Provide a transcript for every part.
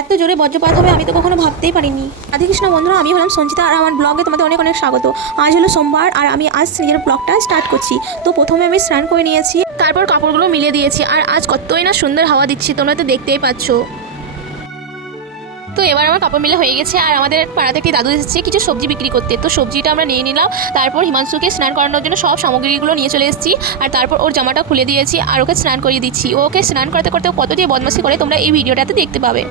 এত জোরে বজ্রপাত হবে, আমি তো কখনো ভাবতেই পারিনি। রাধে কৃষ্ণ বন্ধুরা, আমি হলাম সঞ্চিতা আর আমার ব্লগে তোমাদের অনেক অনেক স্বাগত। আজ হলো সোমবার আর আমি আজ নিজের ব্লগটা স্টার্ট করছি। তো প্রথমে আমি স্নান করে নিয়েছি, তারপর কাপড়গুলো মিলিয়ে দিয়েছি আর আজ কতই না সুন্দর হাওয়া দিচ্ছি, তোমরা তো দেখতেই পাচ্ছ। তো এবার আমার কাপড় মিলে হয়ে গেছে আর আমাদের পাড়া থেকে দাদু এসেছে কিছু সবজি বিক্রি করতে। তো সবজিটা আমরা নিয়ে নিলাম, তারপর হিমাংশুকে স্নান করানোর জন্য সব সামগ্রীগুলো নিয়ে চলে এসেছি আর তারপর ওর জামাটা খুলে দিয়েছি আর ওকে স্নান করিয়ে দিচ্ছি। ওকে স্নান করতে করতে কত যে বদমাশি করে তোমরা এই ভিডিওটাতে দেখতে পাবে।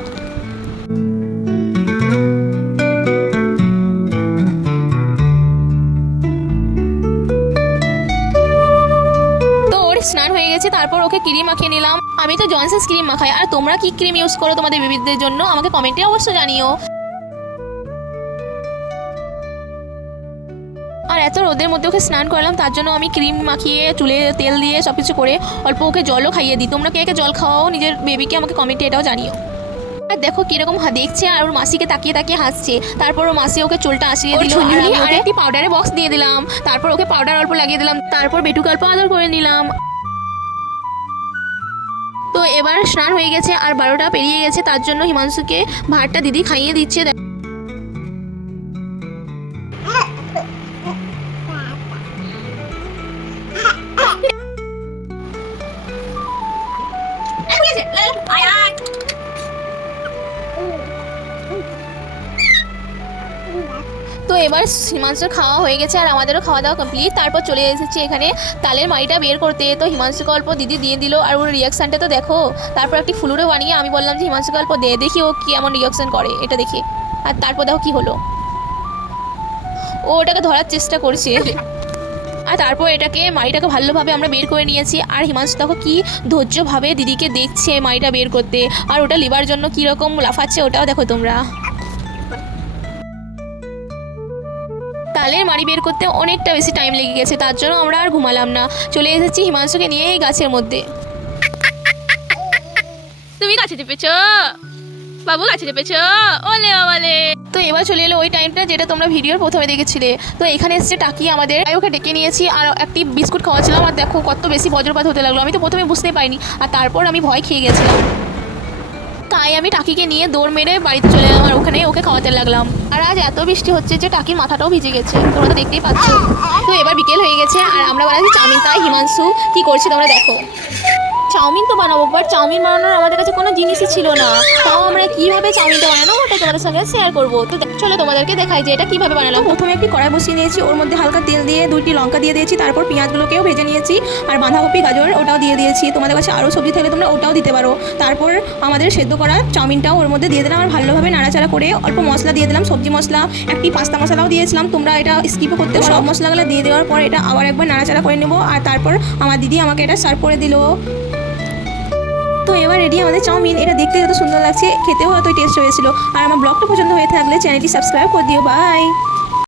গেছে তারপর ওকে ক্রিম মাখিয়ে নিলাম। আমি তো জনসেন্স ক্রিম মাখাই। আর তোমরা কি ক্রিম ইউজ করো তোমাদের বেবিদের জন্য? আমাকে কমেন্টে অবশ্যই জানিও। আর এত রোদের মধ্যে ওকে স্নান করলাম তার জন্য আমি ক্রিম মাখিয়ে চুলে তেল দিয়ে সব কিছু করে অল্প ওকে জলও খাইয়ে দিই। তোমরা কে কে জল খাওয়াও নিজের বেবিকে আমাকে কমেন্টে এটাও জানিও। আর দেখো কীরকম দেখছে আর ওর মাসিকে তাকিয়ে তাকিয়ে হাসছে। তারপর ও মাসি ওকে চুলটা আসিয়ে দিল। আর একটি পাউডারের বক্স দিয়ে দিলাম। তারপর ওকে পাউডার অল্প লাগিয়ে দিলাম। তারপর বেটুকে অল্প আদর করে নিলাম। তো এবার স্নান হয়ে গেছে আর বারোটা পেরিয়ে গেছে, তার জন্য হিমাংশুকে ভাতটা দিদি খাইয়ে দিচ্ছে তো এবার হিমাংশুর খাওয়া হয়ে গেছে আর আমাদেরও খাওয়া দাওয়া কমপ্লিট তারপর চলে এসেছি এখানে তালের মাড়িটা বের করতে। তো হিমাংশুকে অল্প দিদি দিয়ে দিল আর ওর রিয়াকশানটা তো দেখো, তারপর একটি ফুলুরও বানিয়ে আমি বললাম যে হিমাংশুকে অল্প দে, দেখি ও কি এমন রিয়াকশান করে, এটা দেখে। আর তারপর দেখো কি হলো। ও ওটাকে ধরার চেষ্টা করছে। আর তারপর এটাকে মাড়িটাকে ভালোভাবে আমরা বের করে নিয়েছি। আর হিমাংশু দেখো কি ধৈর্যভাবে দিদিকে দেখছে মাড়িটা বের করতে। আর ওটা লিবার জন্য কীরকম লাফাচ্ছে ওটাও দেখো তোমরা। তালের মাড়ি বের করতে অনেকটা বেশি টাইম লেগে গেছে তার জন্য আমরা আর ঘুমালাম না। চলে এসেছি হিমাংশুকে নিয়ে এই গাছের মধ্যে। তুমি গাছে চেপেছ? বাবু গাছে চেপেছ? ওলে ওলে। তো এবার চলে এলো ওই টাইমটা যেটা তোমরা ভিডিওর প্রথমে দেখেছিলে। তো এখানে এসেছে টাকি আমাদের ওকে ডেকে নিয়েছি আর একটি বিস্কুট খাওয়াছিলাম আর দেখো কত বেশি বজ্রপাত হতে লাগল আমি তো প্রথমে বুঝতে পারিনি। আর তারপর আমি ভয় খেয়ে গেছিলাম। তাই আমি টাকিকে নিয়ে দৌড় মেরে বাড়িতে চলে এলাম আর ওখানে ওকে খাওয়াতে লাগলাম। আর আজ এত বৃষ্টি হচ্ছে যে টাকির মাথাটাও ভিজে গেছে। তোমরা তো দেখতেই পাচ্ছ। তো এবার বিকেল হয়ে গেছে আর আমরা বলা চামিতা তাই হিমাংশু, কি করছি তোমরা দেখো। চাউমিন তো বানাবো বাট চাউমিন বানানোর আমাদের কাছে কোনো জিনিসই ছিল না। তাও আমরা কীভাবে চাউমিনটা বানানো ওটা তোমাদের সঙ্গে শেয়ার করব। তো চলো তোমাদেরকে দেখাই যে এটা কীভাবে বানালাম। প্রথমে একটি কড়াই বসিয়ে নিয়েছি, ওর মধ্যে হালকা তেল দিয়ে দুইটি লঙ্কা দিয়ে দিয়েছি, তারপর পেঁয়াজগুলোকেও ভেজে নিয়েছি, আর বাঁধাকপি, গাজর, ওটাও দিয়ে দিয়েছি। তোমাদের কাছে আরও সবজি থাকলে তোমরা ওটাও দিতে পারো। তারপর আমাদের সেদ্ধ করা চাউমিনটাও ওর মধ্যে দিয়ে দিলাম, আর ভালোভাবে নাড়াচাড়া করে অল্প মশলা দিয়ে দিলাম, সবজি মশলা, একটি পাস্তা মশলাও দিয়েছিলাম। তোমরা এটা স্কিপও করতে সব মশলাগুলো দিয়ে দেওয়ার পর এটা আবার একবার নাড়াচাড়া করে নেব, আর তারপর আমার দিদি আমাকে এটা সার্ভ করে দিল। তো এবার রেডি আমাদের চাউমিন। এটা দেখতে যত সুন্দর লাগছে। খেতেও এত টেস্ট হয়েছিল। আর আমার ব্লগটা পছন্দ হয়ে থাকলে চ্যানেলটি সাবস্ক্রাইব করে দিও। বাই